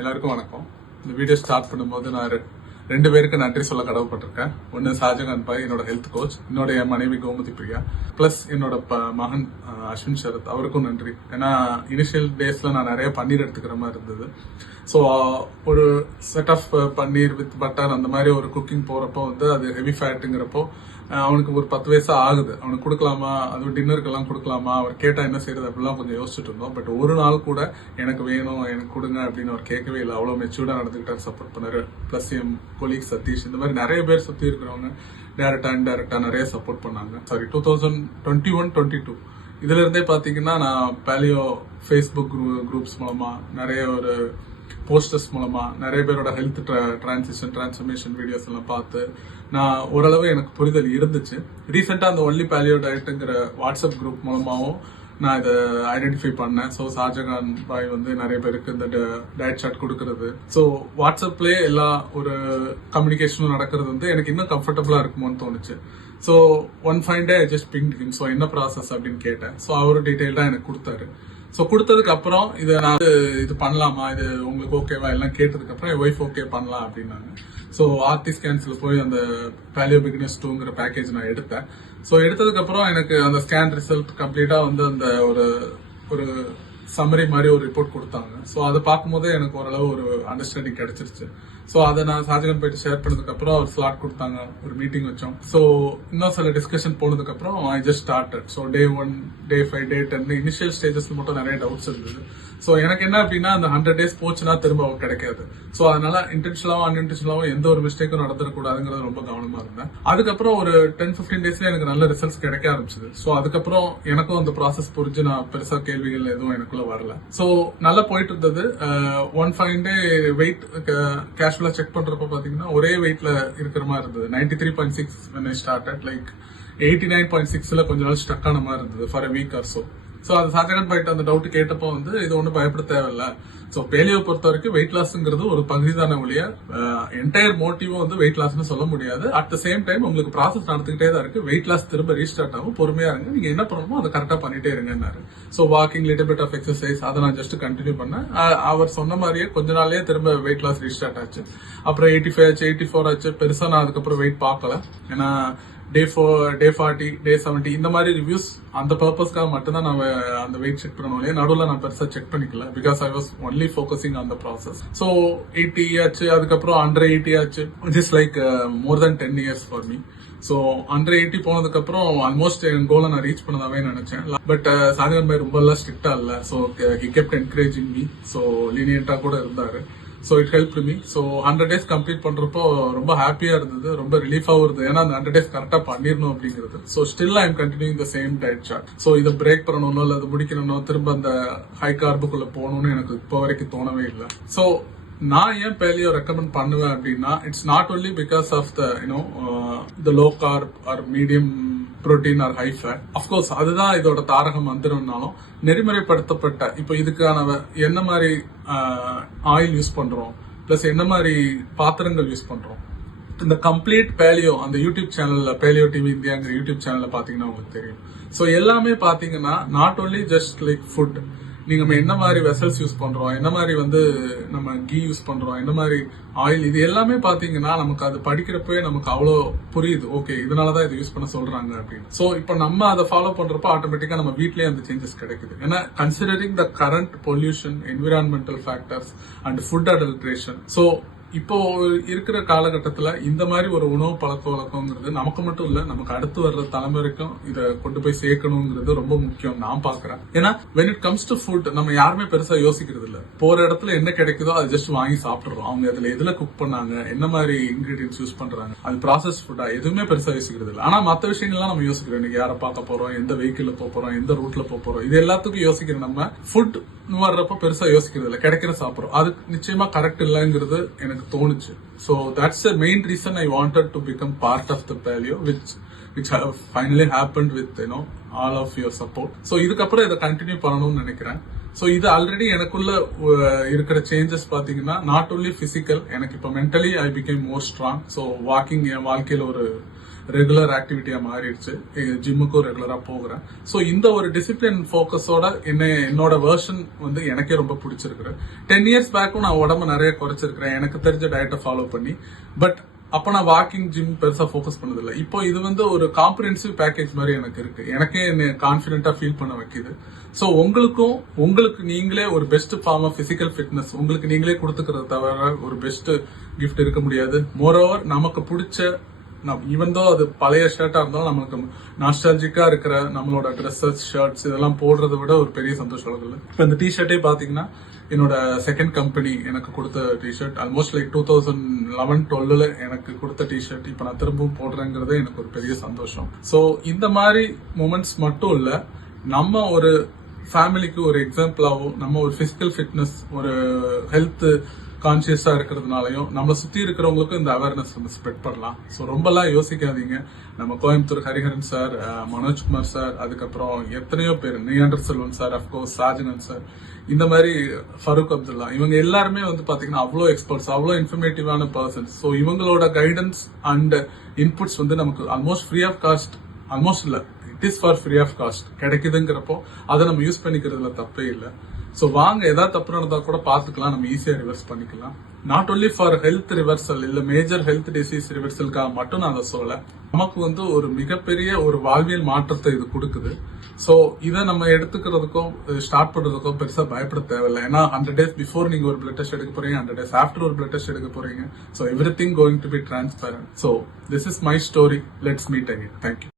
எல்லாருக்கும் வணக்கம். இந்த வீடியோ ஸ்டார்ட் பண்ணும்போது நான் ரெண்டு பேருக்கு நன்றி சொல்ல கடவுப்பட்டிருக்கேன். ஒன்னு ஷாஜகான் பாய், என்னோட ஹெல்த் கோச், இன்னொட என் மனைவி கோமதி பிரியா, பிளஸ் என்னோட மகன் அஸ்வின் சரத், அவருக்கும் நன்றி. ஏன்னா இனிஷியல் டேஸ்ல நான் நிறைய பன்னீர் எடுத்துக்கிற மாதிரி இருந்தது. ஸோ ஒரு set of paneer with butter அந்த மாதிரி ஒரு குக்கிங் போறப்போ அது ஹெவி ஃபேட்டுங்கிறப்போ அவனுக்கு ஒரு 10 வயசா ஆகுது, அவனுக்கு கொடுக்கலாமா, அதுவும் டின்னருக்கெல்லாம் கொடுக்கலாமா, அவர் கேட்டா என்ன செய்யறது அப்படிலாம் கொஞ்சம் யோசிச்சுட்டு இருந்தோம். பட் ஒரு நாள் கூட எனக்கு வேணும், எனக்கு கொடுங்க அப்படின்னு அவர் கேட்கவே இல்லை. அவ்வளோ மெச்சூர்டா நடந்துக்கிட்டாரு, சப்போர்ட் பண்ணாரு. பிளஸ் என் கொலீக் சதீஷ், இந்த மாதிரி நிறைய பேர் சுத்தி இருக்கிறவங்க டைரக்டா இன்டைரக்டா நிறைய சப்போர்ட் பண்ணாங்க. சாரி 2021-22 இதுல இருந்தே பாத்தீங்கன்னா நான் பேலியோ ஃபேஸ்புக் குரூப்ஸ் மூலமா, நிறைய ஒரு போஸ்டர்ஸ் மூலமா, நிறைய பேரோட ஹெல்த் டிரான்ஸ்ஃபர்மேஷன் வீடியோஸ் எல்லாம் பார்த்து நான் ஓரளவு எனக்கு புரிதல் இருந்துச்சு. ரீசெண்டா அந்த ஒன்லி பேலியோ டயட்டுங்கிற வாட்ஸ்அப் குரூப் மூலமாவும் நான் இதை ஐடென்டிஃபை பண்ணேன். ஸோ ஷாஜகான் பாய் நிறைய பேருக்கு இந்த டயட் சார்ட் கொடுக்கறது, ஸோ வாட்ஸ்அப்லேயே எல்லா ஒரு கம்யூனிகேஷனும் நடக்கிறது எனக்கு இன்னும் கம்ஃபர்டபுளா இருக்குமோன்னு தோணுச்சு. So one fine day I just pink him. So என்ன ப்ராசஸ் அப்படின்னு கேட்டேன். ஸோ அவரு டீட்டெயில்டா எனக்கு கொடுத்தாரு. ஸோ கொடுத்ததுக்கு அப்புறம் இதை நான் இது பண்ணலாமா, இது உங்களுக்கு ஓகேவா எல்லாம் கேட்டதுக்கு அப்புறம் என் ஒய்ஃப் ஓகே பண்ணலாம் அப்படின்னாங்க. ஸோ ஆர்டி ஸ்கேன்ஸ்ல போய் அந்த பேலியோ பிகினர்ஸ் 2ங்கிற பேக்கேஜ் நான் எடுத்தேன். ஸோ எடுத்ததுக்கு அப்புறம் எனக்கு அந்த ஸ்கேன் ரிசல்ட் கம்ப்ளீட்டா அந்த ஒரு சம்மரி மாதிரி ஒரு ரிப்போர்ட் கொடுத்தாங்க. ஸோ அதை பார்க்கும்போதே எனக்கு ஓரளவு ஒரு அண்டர்ஸ்டாண்டிங் கிடைச்சிருச்சு. ஸோ அதை நான் ஷாஜகான் போயிட்டு ஷேர் பண்ணதுக்கு அப்புறம் அவர் ஸ்லாட் கொடுத்தாங்க, ஒரு மீட்டிங் வச்சோம். ஸோ இன்னும் சில டிஸ்கஷன் போனதுக்கு அப்புறம் I just started. So Day 1, Day 5, Day 10 initial ஸ்டேஜஸ்ல மட்டும் நிறைய டவுட்ஸ் இருந்தது. ஸோ எனக்கு என்ன அப்படின்னா, அந்த 100 days போச்சுன்னா திரும்ப கிடைக்காது. ஸோ அதனால இன்டென்ஷனலாவும் அன்இன்டென்ஷனலாவும் எந்த ஒரு மிஸ்டேக்கும் நடந்துடக்கூடாதுங்கிறது ரொம்ப கவனமா இருந்தேன். அதுக்கப்புறம் ஒரு 10-15 daysல எனக்கு நல்ல ரிசல்ட்ஸ் கிடைக்க ஆரம்பிச்சது. ஸோ அதுக்கப்புறம் எனக்கும் அந்த ப்ராசஸ் புரிஞ்சு நான் பெருசா கேள்விகள் எதுவும் எனக்குள்ள வரல. ஸோ நல்லா போயிட்டு இருந்தது. ஒன் ஃபைன் டே வெயிட் கேஷுவலா செக் பண்றப்ப பாத்தீங்கன்னா ஒரே வெயிட்ல இருக்கிற மாதிரி இருந்தது. 93.6 when I started, like 89.6ல கொஞ்ச நாள் ஸ்டக் ஆன மாதிரி இருந்தது for a week or so. So அது ஷாஜகான் பாய்ட்டு அந்த டவுட் கேட்டப்போ இது ஒன்றும் பயப்பட தேவையில்ல. ஸோ பேலியோ பொறுத்த வரைக்கும் வெயிட் லாஸ்ங்கிறது ஒரு பகுதி தானே ஒழிய என்டையர் மோட்டிவும் வெயிட் லாஸ்னு சொல்ல முடியாது. அட் த சேம் டைம் உங்களுக்கு ப்ராசஸ் நடந்துகிட்டே தான் இருக்கு. வெயிட் லாஸ் திரும்ப ரீஸ்டார்ட் ஆகும், பொறுமையா இருங்க, நீங்க என்ன பண்ணணுமோ அதை கரெக்டா பண்ணிட்டே இருங்கன்னாரு. So walking, little bit of exercise, அதை நான் ஜஸ்ட் கண்டினியூ பண்ணேன். அவர் சொன்ன மாதிரியே கொஞ்ச நாள்லயே திரும்ப வெயிட் லாஸ் ரீஸ்டார்ட் ஆச்சு. அப்புறம் 85 ஆச்சு, 84 ஆச்சு. பெருசா நான் அதுக்கப்புறம் வெயிட் பார்க்கல. ஏன்னா Day 4, Day 40, Day 70 இந்த மாதிரி ரிவ்யூஸ் அந்த பர்பஸ்க்காக மட்டும்தான் நான் அந்த வெயிட் செக் பண்ணணும். நடுவில் நான் பெருசா செக் பண்ணிக்கல, because I was only focusing on the process. So 80 ஆச்சு, அதுக்கப்புறம் under 80 ஆச்சு. It's like more then 10 years for me. So under 80 போனதுக்கு அப்புறம் ஆல்மோஸ்ட் என் கோலை நான் ரீச் பண்ணதாவே நினைச்சேன். பட் ஷாஜகான் பாய் ரொம்ப எல்லாம் ஸ்ட்ரிக்டா இல்ல. So he kept encouraging me. So லீனியண்டா கூட இருந்தாரு. So it help me. So 100 days complete பண்றப்போ ரொம்ப ஹாப்பியா இருந்தது, ரொம்ப ரிலீஃபாவும் இருந்தது. ஏன்னா அந்த 100 days கரெக்டா பண்ணிடணும் அப்படிங்கிறது. So still I am continuing the same diet chart. So இதை பிரேக் பண்ணணும் இல்ல அது முடிக்கணும், திரும்ப அந்த ஹை கார்புக்குள்ள போகணும்னு எனக்கு இப்போ வரைக்கும் தோணவே இல்லை. ஸோ நான் ஏன் பேலியோ ரெக்கமெண்ட் பண்ணுவேன் அப்படின்னா, it's not only because of the low carb or medium protein or high fat. Of course அதுதான் இதோட தாரக மந்திரம்னாலும், நெறிமுறைப்படுத்தப்பட்ட இப்போ இதுக்கான என்ன மாதிரி ஆயில் யூஸ் பண்றோம், பிளஸ் என்ன மாதிரி பாத்திரங்கள் யூஸ் பண்றோம், இந்த கம்ப்ளீட் பேலியோ அந்த யூடியூப் சேனல்ல, பேலியோ டிவி இந்தியாங்கிற யூடியூப் சேனல்ல பாத்தீங்கன்னா உங்களுக்கு தெரியும். ஸோ எல்லாமே பாத்தீங்கன்னா not only just like food, நீங்க என்ன மாதிரி வெசல்ஸ் யூஸ் பண்றோம், என்ன மாதிரி நம்ம கீ யூஸ் பண்றோம், என்ன மாதிரி ஆயில், இது எல்லாமே பாத்தீங்கன்னா நமக்கு அது படிக்கிறப்பவே நமக்கு அவ்வளோ புரியுது. ஓகே, இதனாலதான் இதை யூஸ் பண்ண சொல்றாங்க அப்படின்னு. சோ இப்போ நம்ம அதை ஃபாலோ பண்றப்ப ஆட்டோமேட்டிக்கா நம்ம வீட்லயே அந்த சேஞ்சஸ் கிடைக்குது. ஏன்னா considering the current pollution, environmental factors and food adulteration. So இப்போ இருக்கிற காலகட்டத்துல இந்த மாதிரி ஒரு உணவு பழக்க வழக்கம்ங்கிறது நமக்கு மட்டும் இல்ல, நமக்கு அடுத்து வர்ற தலைமுறைக்கும் இதை கொண்டு போய் சேர்க்கணுங்கிறது ரொம்ப முக்கியம் நான் பாக்குறேன். ஏன்னா when it comes to food நம்ம யாருமே பெருசா யோசிக்கிறது இல்ல. போற இடத்துல என்ன கிடைக்குதோ அதை ஜஸ்ட் வாங்கி சாப்பிடுறோம். அவங்க அதுல எதுல குக் பண்ணாங்க, என்ன மாதிரி இன்கிரீடியன்ஸ் யூஸ் பண்றாங்க, அது ப்ராசஸ் ஃபுட்டா, எதுவுமே பெருசா யோசிக்கிறது இல்ல. ஆனா மத்த விஷயங்கள்லாம் நம்ம யோசிக்கிறோம். இன்னைக்கு யாரை பார்க்க போறோம், எந்த வெஹிக்கிள்ல போறோம், எந்த ரூட்ல போறோம், இது எல்லாத்துக்கும் யோசிக்கிற நம்ம ஃபுட் வர்றப்ப பெருசா யோசிக்கிறது இல்ல, கிடைக்கிற சாப்பிடுறோம். அது நிச்சயமா கரெக்ட் இல்லங்கிறது எனக்கு தோணுச்சு. So that's the main reason I wanted to become part of the paleo, which have finally happened with all of your support. So இதுக்கப்புறம் இதை கண்டினியூ பண்ணணும்னு நினைக்கிறேன். ஸோ இது ஆல்ரெடி எனக்குள்ள இருக்கிற சேஞ்சஸ் பாத்தீங்கன்னா நாட் ஓன்லி பிசிக்கல், எனக்கு இப்போ mentally I became more strong. So walking என் வாழ்க்கையில ஒரு ரெகுலர் ஆக்டிவிட்டியா மாறிடுச்சு. ஜிம்முக்கும் ரெகுலரா போகிறேன். ஸோ இந்த ஒரு டிசிப்ளின் ஃபோக்கஸோட என்னோட வெர்ஷன் வந்து எனக்கே ரொம்ப பிடிச்சிருக்கு. 10 இயர்ஸ் பேக்கும் நான் உடம்பு நிறைய குறைச்சிருக்கிறேன் எனக்கு தெரிஞ்ச டயட்டை ஃபாலோ பண்ணி. பட் அப்ப நான் வாக்கிங் ஜிம் பெருசா ஃபோக்கஸ் பண்ணதில்லை. இப்போ இது வந்து ஒரு காம்ப்ரிஹென்சிவ் பேக்கேஜ் மாதிரி எனக்கு இருக்கு. எனக்கே என்ன கான்பிடென்டா ஃபீல் பண்ண வைக்குது. ஸோ உங்களுக்கு நீங்களே ஒரு best form of physical fitness உங்களுக்கு நீங்களே கொடுத்துக்கிறத தவிர ஒரு பெஸ்ட் கிஃப்ட் இருக்க முடியாது. மோரோவர் நமக்கு பிடிச்ச ஈவன் தோ அது பழைய ஷர்ட்டா இருந்தாலும் நம்மளுக்கு நாஸ்டாலஜிக்கா இருக்கிற நம்மளோட ட்ரெஸ்ஸஸ் ஷர்ட்ஸ் இதெல்லாம் போடுறத விட ஒரு பெரிய சந்தோஷம் இல்லை. இப்ப இந்த டிஷர்ட்டே பாத்தீங்கன்னா என்னோட செகண்ட் கம்பெனி எனக்கு கொடுத்த டிஷர்ட். ஆல்மோஸ்ட் லைக் 2011-12 எனக்கு கொடுத்த டிஷர்ட் இப்ப நான் திரும்பவும் போடுறேங்கிறது எனக்கு ஒரு பெரிய சந்தோஷம். சோ இந்த மாதிரி மூமெண்ட்ஸ் மட்டும் இல்ல, நம்ம ஒரு ஃபேமிலிக்கு ஒரு எக்ஸாம்பிளாவும் நம்ம ஒரு பிசிக்கல் ஃபிட்னஸ் ஒரு ஹெல்த் கான்சியஸா இருக்கிறதுனாலயும் நம்ம சுத்தி இருக்கிறவங்களுக்கும் இந்த அவேர்னஸ் நம்ம ஸ்ப்ரெட் பண்ணலாம். ஸோ ரொம்பலாம் யோசிக்காதீங்க. நம்ம கோயம்புத்தூர் ஹரிஹரன் சார், மனோஜ்குமார் சார், அதுக்கப்புறம் எத்தனையோ பேர், Neander Selvan sir, of course Shahjahan sir, இந்த மாதிரி ஃபருக் அப்துல்லா, இவங்க எல்லாருமே வந்து பாத்தீங்கன்னா அவ்வளோ எக்ஸ்பர்ட்ஸ், அவ்வளோ இன்ஃபர்மேட்டிவான பர்சன்ஸ். ஸோ இவங்களோட கைடன்ஸ் அண்ட் இன்புட்ஸ் வந்து நமக்கு almost free of cost, almost இல்ல, it is for free of cost கிடைக்குதுங்கிறப்போ அதை நம்ம யூஸ் பண்ணிக்கிறதுல தப்பே இல்லை. ஸோ வாங்க, ஏதாவது தப்பு நடந்தா கூட பாத்துக்கலாம், நம்ம ஈஸியா ரிவர்ஸ் பண்ணிக்கலாம். Not only for health reversal இல்ல மேஜர் ஹெல்த் டிசீஸ் ரிவர்சலுக்காக மட்டும் நான் அதை சொல்ல, நமக்கு வந்து ஒரு மிகப்பெரிய ஒரு வாழ்வியல் மாற்றத்தை இது கொடுக்குது. சோ இதை நம்ம எடுத்துக்கிறதுக்கும் ஸ்டார்ட் பண்றதுக்கும் பெருசா பயப்பட தேவையில்லை. ஏன்னா 100 days பிஃபோர் நீங்க ஒரு பிளட் டெஸ்ட் எடுக்க போறீங்க, 100 days ஆஃப்டர் ஒரு பிளட் டெஸ்ட் எடுக்க போறீங்க. So everything going to be transparent. So this is my story. Let's meet again. Thank you.